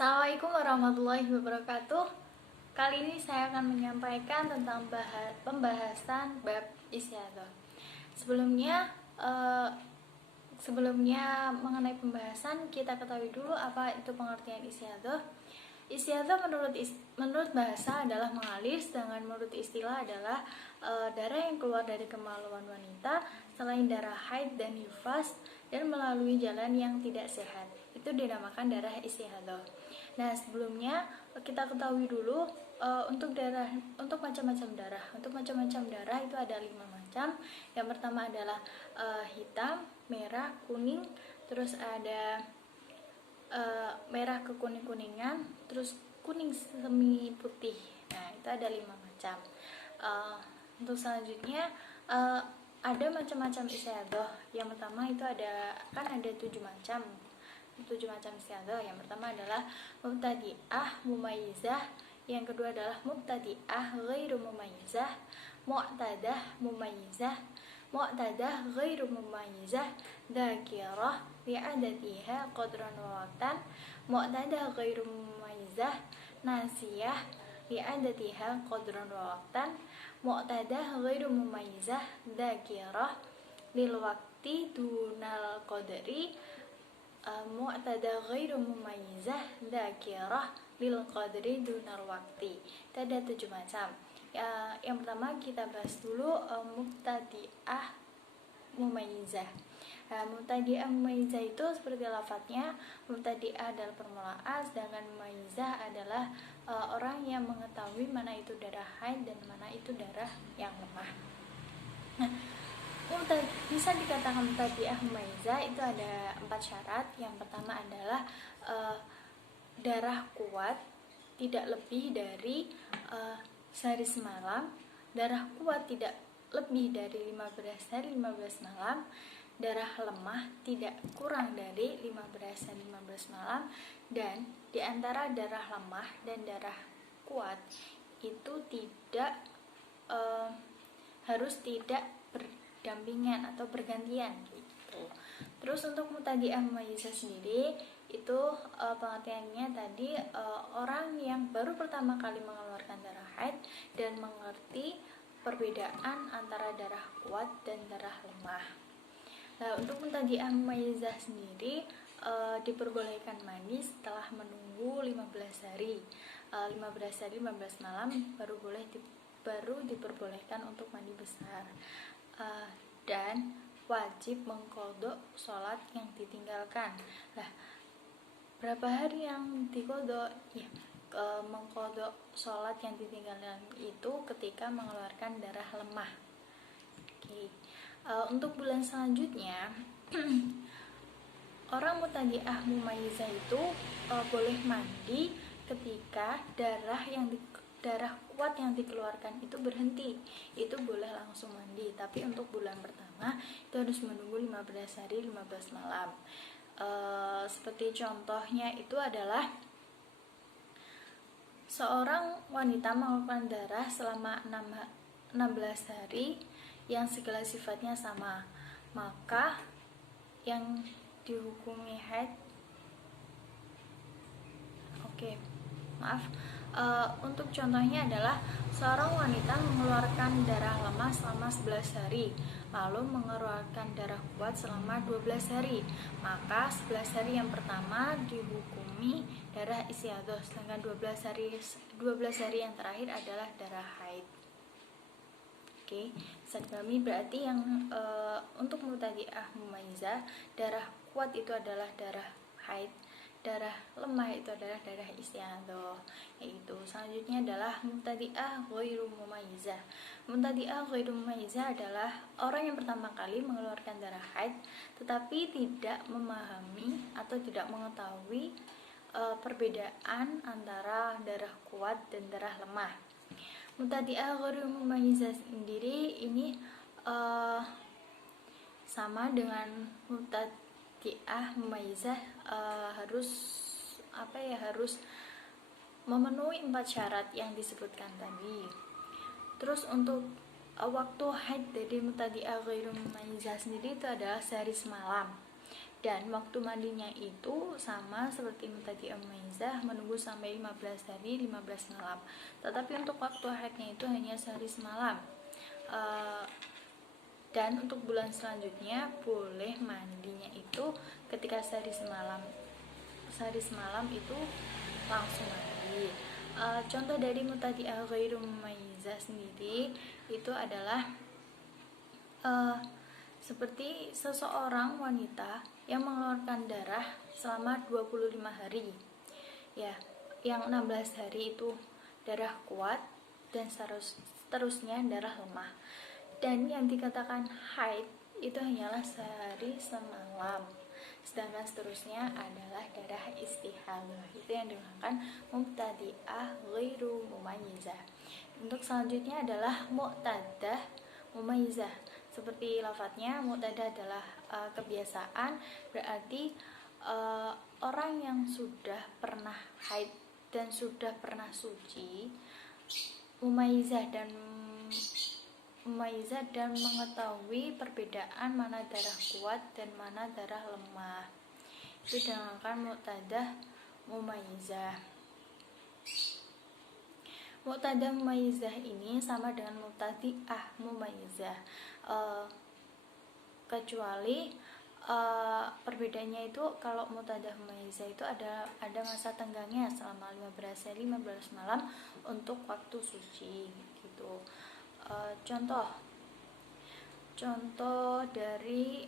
Assalamualaikum warahmatullahi wabarakatuh. Kali ini saya akan menyampaikan tentang pembahasan bab istiadah. Sebelumnya mengenai pembahasan, kita ketahui dulu apa itu pengertian istiadah. Istiadah menurut bahasa adalah mengalir, sedangkan menurut istilah adalah darah yang keluar dari kemaluan wanita selain darah haid dan nifas dan melalui jalan yang tidak sehat. Itu dinamakan darah istihadah. Nah, sebelumnya kita ketahui dulu untuk macam-macam darah. Untuk macam-macam darah itu ada 5 macam. Yang pertama adalah hitam, merah, kuning, terus ada merah kekuning-kuningan, terus kuning semi putih. Nah, itu ada 5 macam. Untuk selanjutnya ada macam-macam istiadah. Yang pertama itu ada 7 macam. 7 macam istiadah. Yang pertama adalah mubtadi'ah mumayyizah, yang kedua adalah mubtadi'ah ghairu mumayyizah, mu'tadah mumayyizah, mu'tadah ghairu mumayyizah, dzakirah li'adatiha qadran wa waqtan, mu'tadah ghairu mumayyizah, nasiyah li'adatiha qadran wa waqtan, mu'tadah ghairu mumayyizah, dzakirah lil waqti dunal qadri, mu'tadah ghairu mumayyizah, dzakirah lil qadri dunal waqti. Itu ada 7 macam. Yang pertama kita bahas dulu mubtadi'ah mumayyizah. Mubtadi'ah mumayyizah itu seperti lafadznya, mubtadi'ah adalah permulaan, sedangkan mumayyizah adalah orang yang mengetahui mana itu darah haid dan mana itu darah yang lemah. Nah, bisa dikatakan mubtadi'ah mumayyizah itu ada 4 syarat. Yang pertama adalah darah kuat tidak lebih dari sehari semalam, darah kuat tidak lebih dari 15 hari 15 malam, darah lemah tidak kurang dari 15 hari 15 malam, dan di antara darah lemah dan darah kuat itu harus tidak berdampingan atau bergantian gitu. Terus untuk mubtadi'ah mumayyizah sendiri itu pengertiannya tadi orang yang baru pertama kali mengeluarkan darah haid dan mengerti perbedaan antara darah kuat dan darah lemah. Nah, untuk mubtadi'ah mumayyizah sendiri diperbolehkan mandi setelah menunggu 15 hari. 15 hari 15 malam baru diperbolehkan untuk mandi besar. Dan wajib mengqadha sholat yang ditinggalkan. Nah, berapa hari yang diqadha? Ya, mengqadha sholat yang ditinggalkan itu ketika mengeluarkan darah lemah. Oke. Untuk bulan selanjutnya orang mubtadi'ah mumayyizah itu boleh mandi ketika darah kuat yang dikeluarkan itu berhenti. Itu boleh langsung mandi, tapi untuk bulan pertama itu harus menunggu 15 hari 15 malam. Seperti contohnya itu adalah seorang wanita mengeluarkan darah selama 16 hari yang segala sifatnya sama, maka yang dihukumi haid untuk contohnya adalah seorang wanita mengeluarkan darah lemah selama 11 hari, lalu mengeluarkan darah kuat selama 12 hari, maka 11 hari yang pertama dihukumi darah istiadah, sedangkan 12 hari yang terakhir adalah darah haid. Oke, bisa dipahami berarti yang untuk mubtadi'ah mumayyizah, darah kuat itu adalah darah haid, darah lemah itu adalah darah istiadah. Yaitu selanjutnya adalah mubtadi'ah ghairu mumayyizah. Mubtadi'ah ghairu mumayyizah adalah orang yang pertama kali mengeluarkan darah haid tetapi tidak memahami atau tidak mengetahui perbedaan antara darah kuat dan darah lemah. Mubtadi'ah ghairu mumayyizah sendiri ini sama dengan mubtadi'ah mumayyizah, harus memenuhi 4 syarat yang disebutkan tadi. Terus untuk waktu haid dari mubtadi'ah ghairu mumayyizah sendiri itu adalah sehari semalam. Dan waktu mandinya itu sama seperti mu'tadi'ah mumayyizah, menunggu sampai 15 hari 15 malam. Tetapi untuk waktu haidnya itu hanya sehari semalam. Dan untuk bulan selanjutnya boleh mandinya itu ketika sehari semalam itu langsung mandi. Contoh dari mu'tadi'ah ghairu mumayyizah sendiri itu adalah seperti seseorang wanita yang mengeluarkan darah selama 25 hari. Ya, yang 16 hari itu darah kuat dan seterusnya darah lemah. Dan yang dikatakan haid itu hanyalah sehari semalam. Sedangkan seterusnya adalah darah istihadah. Itu yang dinamakan mu'tadi'ah ghairu mumayyizah. Untuk selanjutnya adalah mu'tadah mumayyizah. Seperti lafadznya, mu'tadah adalah kebiasaan, berarti orang yang sudah pernah haid dan sudah pernah suci, mumayyizah dan mengetahui perbedaan mana darah kuat dan mana darah lemah. Itu dinamakan mu'tadah mumayyizah. Mu'tadah mumayyizah ini sama dengan mu'tadi'ah mumayyizah, kecuali perbedaannya itu kalau mu'tadah mumayyizah itu ada masa tenggangnya selama 15 hari 15 malam untuk waktu suci gitu. Contoh dari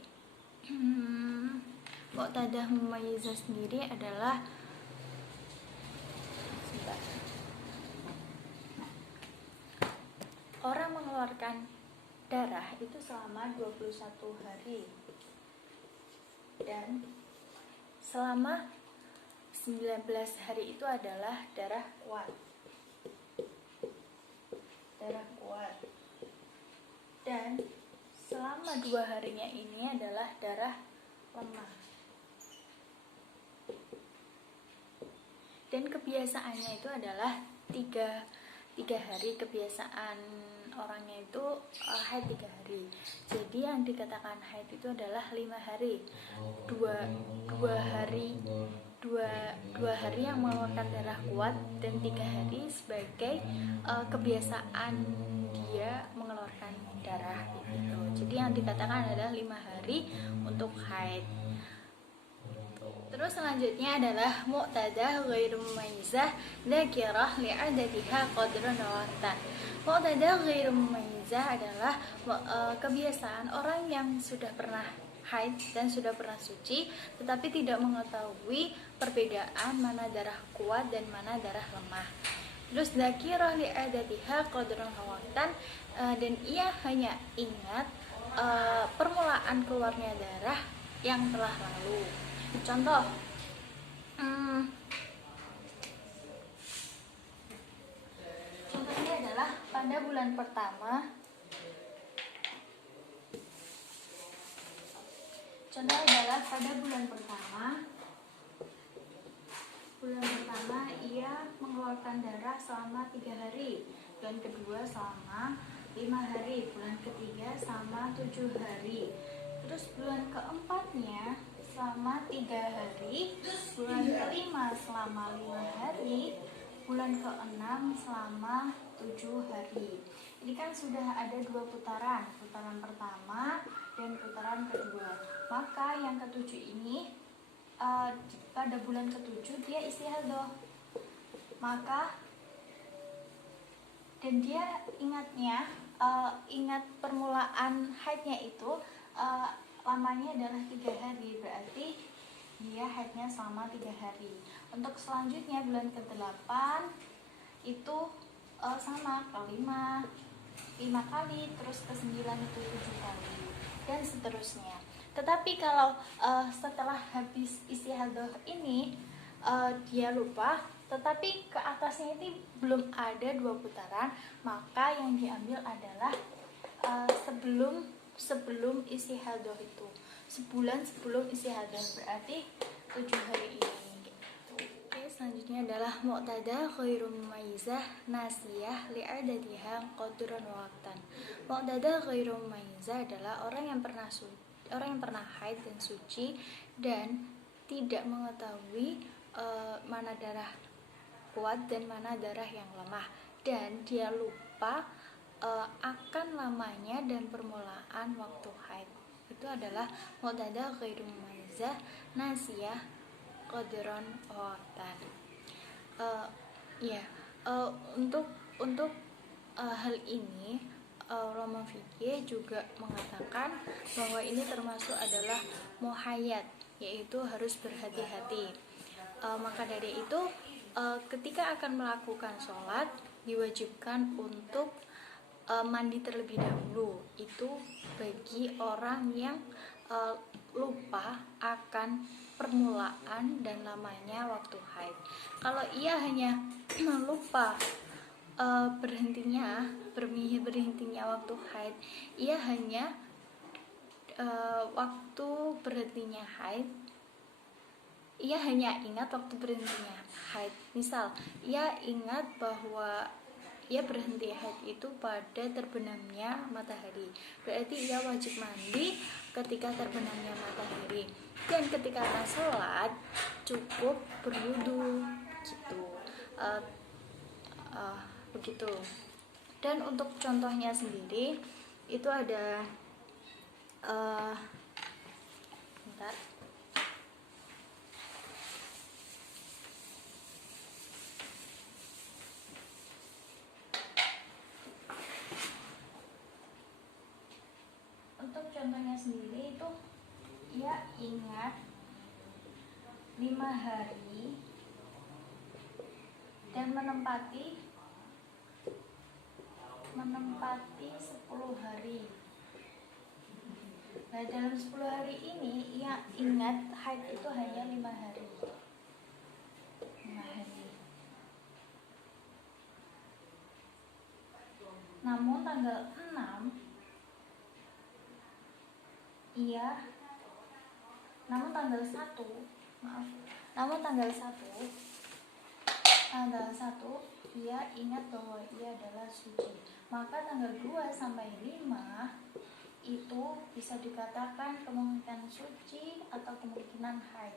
mu'tadah mumayyizah sendiri adalah orang mengeluarkan darah itu selama 21 hari dan selama 19 hari itu adalah darah kuat dan selama 2 harinya ini adalah darah lemah. Dan kebiasaannya itu adalah 3 hari, kebiasaan orangnya itu haid 3 hari. Jadi yang dikatakan haid itu adalah 5 hari. Dua hari yang mengeluarkan darah kuat dan 3 hari sebagai kebiasaan dia mengeluarkan darah gitu. Jadi yang dikatakan adalah 5 hari untuk haid. Terus selanjutnya adalah mu'tadah ghairu mumayyizah dzakirah li'adadiha qadran wa waqtan. Mu'tadah ghairu mumayyizah adalah kebiasaan orang yang sudah pernah haid dan sudah pernah suci tetapi tidak mengetahui perbedaan mana darah kuat dan mana darah lemah. Terus dzakirah li'adadiha qadran wa waqtan, dan ia hanya ingat permulaan keluarnya darah yang telah lalu. Contohnya adalah pada bulan pertama. Bulan pertama ia mengeluarkan darah selama 3 hari, bulan kedua selama 5 hari, bulan ketiga selama 7 hari. Terus bulan keempatnya selama 3 hari, bulan kelima selama 5 hari, bulan keenam selama 7 hari. Ini kan sudah ada 2 putaran pertama dan putaran kedua. Maka yang ketujuh ini pada bulan ketujuh dia istihadah. Dan dia ingat permulaan haidnya itu lamanya adalah 3 hari, berarti dia haidnya selama 3 hari. Untuk selanjutnya bulan ke-8 itu sama ke-5 kali, terus ke-9 itu 7 kali dan seterusnya. Tetapi kalau setelah habis istihadah ini dia lupa, tetapi ke atasnya itu belum ada 2 putaran, maka yang diambil adalah sebelum istihadah itu, sebulan sebelum istihadah, berarti 7 hari ini gitu. Oke, selanjutnya adalah mu'tadah ghairu mumayyizah nasiyah li'adadiha qadran wa waqtan. Mu'tadah ghairu mumayyizah adalah orang yang pernah orang yang pernah haid dan suci dan tidak mengetahui mana darah kuat dan mana darah yang lemah, dan dia lupa akan lamanya dan permulaan waktu haid. Itu adalah mu'tadah ghairu mumayyizah nasiyah qadran waqtan. Untuk hal ini ulama fikih juga mengatakan bahwa ini termasuk adalah muhayyad, yaitu harus berhati-hati. Maka dari itu ketika akan melakukan sholat diwajibkan untuk mandi terlebih dahulu. Itu bagi orang yang lupa akan permulaan dan lamanya waktu haid. Kalau ia hanya lupa berhentinya waktu haid, ia hanya waktu berhentinya haid, ia hanya ingat waktu berhentinya haid. Misal, ia ingat bahwa ia berhenti haid itu pada terbenamnya matahari, berarti ia wajib mandi ketika terbenamnya matahari, dan ketika akan sholat cukup berwudu begitu. Dan untuk contohnya sendiri itu ada bentar. Untuk contohnya sendiri itu ia ingat 5 hari dan menempati 10 hari. Nah, dalam 10 hari ini ia ingat haid itu hanya 5 hari. Namun tanggal 6 ia ingat bahwa ia adalah suci. Maka tanggal 2 sampai 5 itu bisa dikatakan kemungkinan suci atau kemungkinan haid.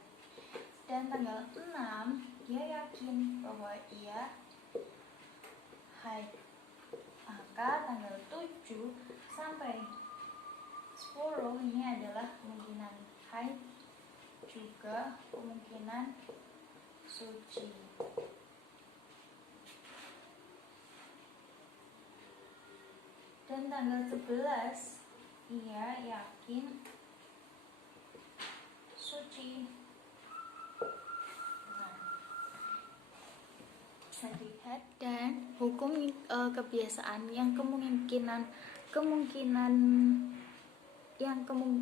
Dan tanggal 6 dia yakin bahwa ia haid. Maka tanggal 7 sampai 10 ini adalah kemungkinan haid juga kemungkinan suci. Dan tanggal 11 ia yakin suci. Bisa dilihat. Dan hukum kebiasaan yang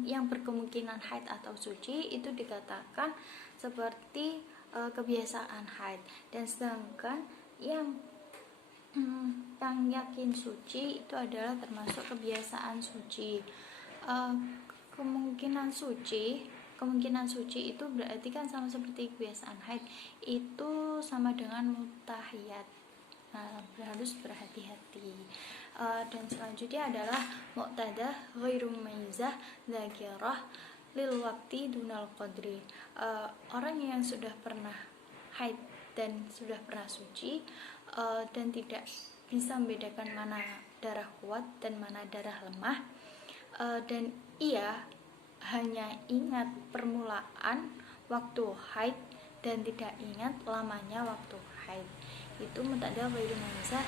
yang berkemungkinan haid atau suci itu dikatakan seperti kebiasaan haid. Dan sedangkan yang yakin suci itu adalah termasuk kebiasaan suci. Kemungkinan suci itu berarti kan sama seperti kebiasaan haid, itu sama dengan mutahiyat. Nah, harus berhati-hati. Dan selanjutnya adalah mu'tadah ghairu mumayyizah dzakirah lil waqti dunal qadri. Orang yang sudah pernah haid dan sudah pernah suci dan tidak bisa membedakan mana darah kuat dan mana darah lemah, dan ia hanya ingat permulaan waktu haid dan tidak ingat lamanya waktu haid, itu mu'tadah ghairu mumayyizah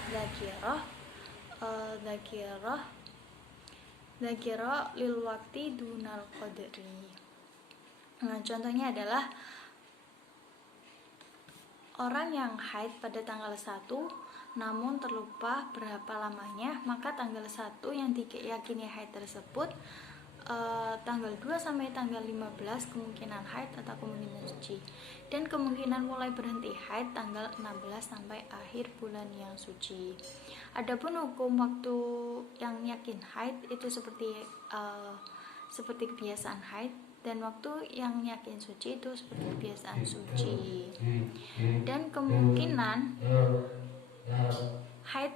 dzakirah lil waqti dunal qadri. Nah, contohnya adalah orang yang haid pada tanggal 1 namun terlupa berapa lamanya, maka tanggal 1 yang diyakini haid tersebut tanggal 2 sampai tanggal 15 kemungkinan haid atau kemungkinan suci, dan kemungkinan mulai berhenti haid tanggal 16 sampai akhir bulan yang suci. Adapun hukum waktu yang yakin haid itu seperti kebiasaan haid, dan waktu yang yakin suci itu seperti kebiasaan suci. Dan kemungkinan haid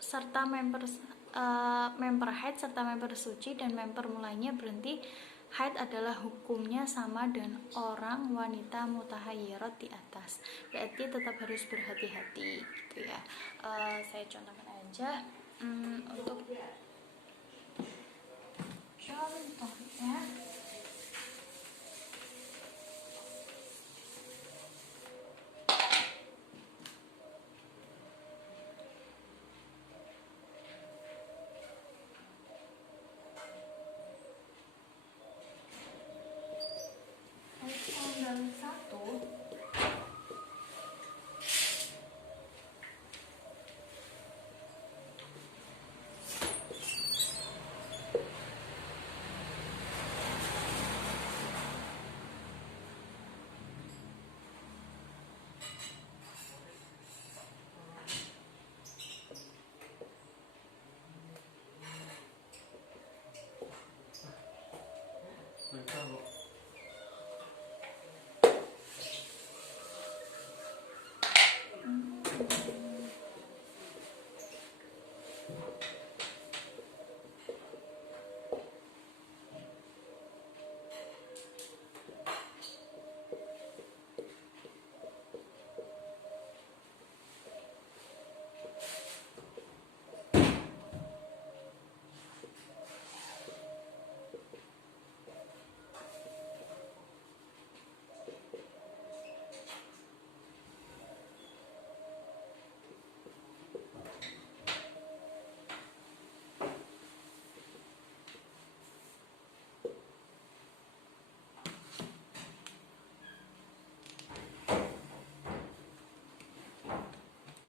serta member haid serta member suci dan member mulainya berhenti haid adalah hukumnya sama dengan orang wanita mutahayyirat di atas, berarti tetap harus berhati-hati gitu ya. Saya contohkan aja untuk contohnya. Tanggal 1 Hmm.